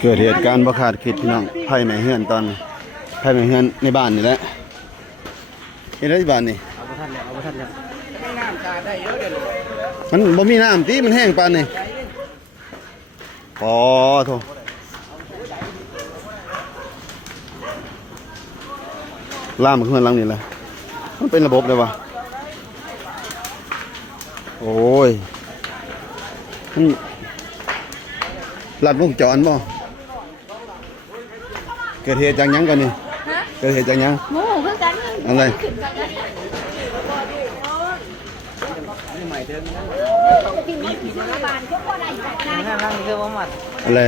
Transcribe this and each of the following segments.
เกิดเหตุการณ์บ่คาดคิดพี่น้องไฟไหม้เฮือนตอนไฟไหม้เฮือนในบ้านนี่แหละเฮ็ดได้บ้านนี่เอาบ่ทันแล้วเอาบ่ทันแล้วไม่น้ำตาได้เยอะเด้อมันบ่มีน้ำติมันแห้งปานนี่อ๋อโธ่ล่ามขึ้นหลังนี่แหละมันเป็นระบบเลยวะโอ้ยลัดวงจรบ่เกิดเหตุจากหยังกันนี่เกิดเหตุจากหยังงูคือกันอะไรอะไร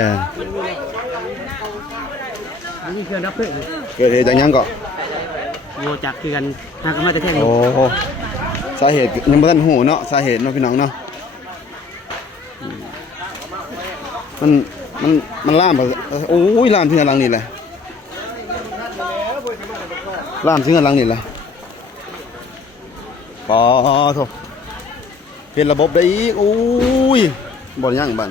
นี่คือรับเพื่อนเกิดเหตุจากหยังก่อนโอ้จักคือกันหากมาแต่แท่งโอ้สาเหตุยังไม่ทันหูเนาะสาเหตุเนาะพี่น้องเนาะมันล่ามโอ้ยล่ามถึงหลังนี่แหละล่ามถึงหลังนี่แหละปอโถเป็นระบบได้อีกโอ้ยบ่ยังบ้าน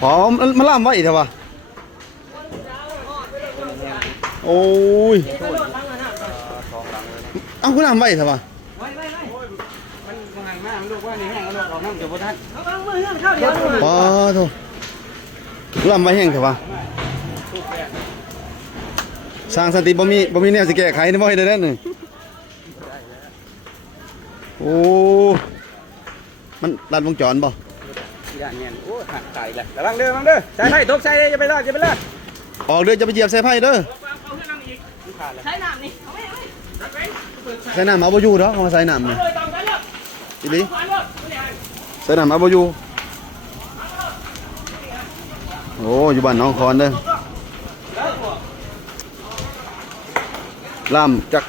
พอมันล่ามไว้เถอะวะโอ้ยเอาคุณล่ามไว้เถอะวะมันห่างมากลูกว่านี่แห้งลูกออกน้ำเดี๋ยวบ่ทันปอโถล่ามไว้แห้งเถอะวะสร้างสันติบ่มีแนวสิแก้ไขนี่บ่ให้ได้นั่นนี่โอ้มันลัดวงจรบ่ย่านเนี่ยโอ้หักตายแล้วระวังเด้อใส่ไผ่ตกใส่อย่าไปลากออกเด้อจะไปเหยียบใส่ไผ่เด้อใช้น้ำนี่ใส่น้ำเอาบ่อยู่เด้อเอามาใส่น้ำนี่อีหลีใส่น้ำเอาบ่อยู่โอ้อยู่บ้านน้องคอนเด้อล่ามจัก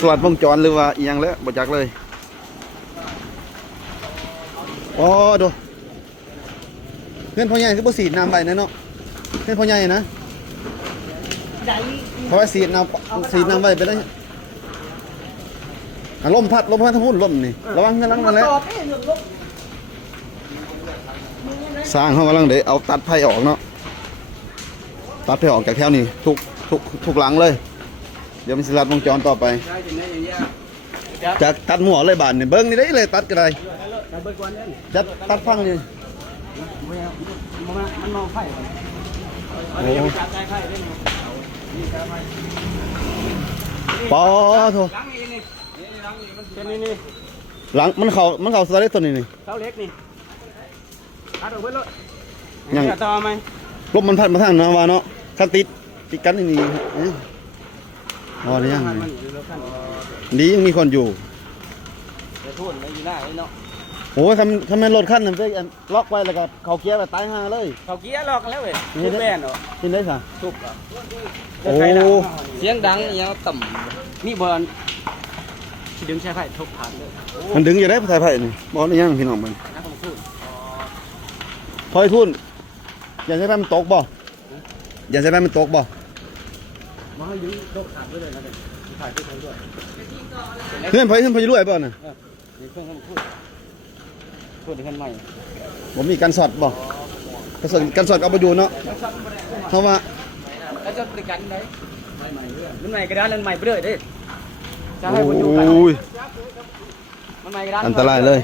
ตรวจวงจรหรือว่าอีหยังแล้วบ่จักเลยโอ้ดูเพื่อนพ่อใหญ่คือบ่สีดน้ำใบนั่นเนาะเพื่อนพ่อใหญ่นะเพราะว่าสีดน้ำใบไปได้ลมพัดทั้งหุ่นลมนี่ระวังกันนั่นแหละสร้างเขากำลังเดี๋ยวเอาตัดไผ่ออกเนาะตัดไผ่ออกจากแถวนี้ทุกหลังเลยเดี๋ยวมันสิลัดวงจรต่อไปจากตัดหัวเลยบานนี่เบิ้งนี่ได้เลยตัดกันเลยจัดตัดฟังนี่มันมองไผ่โอ้ปอโถหลังมันเข่าสไลด์ตัวนี้นี่เสาเล็กนี่ตัดออกไปเลยยังต่อไหมลมมันพัดมาทางนาว่าเนาะคันติดกันนี่อ๋อนี่ยังดียังมีคนอยู่ทุ่นไม่ยีหน้าเนาะโอ้ยทำไมรถขั้นมันไปล็อกไว้แล้วก็เขาเกียร์แบบตายห่าเลยเขาเกียร์ล็อกแล้วเว้ยทุบแบนเหรอกินได้ค่ะทุบโอ้เสียงดังยังต่ำมีบอลดึงใช้ไผ่ทุบผ่านเลยมันดึงอยู่ได้สายไผ่นี่บอลนี่ยังพี่น้องมันพอยทุ่นอย่าใช้แป้มันตกบ่อย่าใช้แป้มันตกบ่มาให้ดึงตกขาดด้วยนะเด็กถ่ายด้วยกันด้วยเพื่อนพอยรวยบ่น่ะเพื่อนพูดกันใหม่ผมมีการสอดบ่การสอดเอาไปอยู่เนาะเพราะว่าแล้วจะบริการไหนมันใหม่กระดานมันใหม่ไปเลยดิโอ้ยอันตรายเลย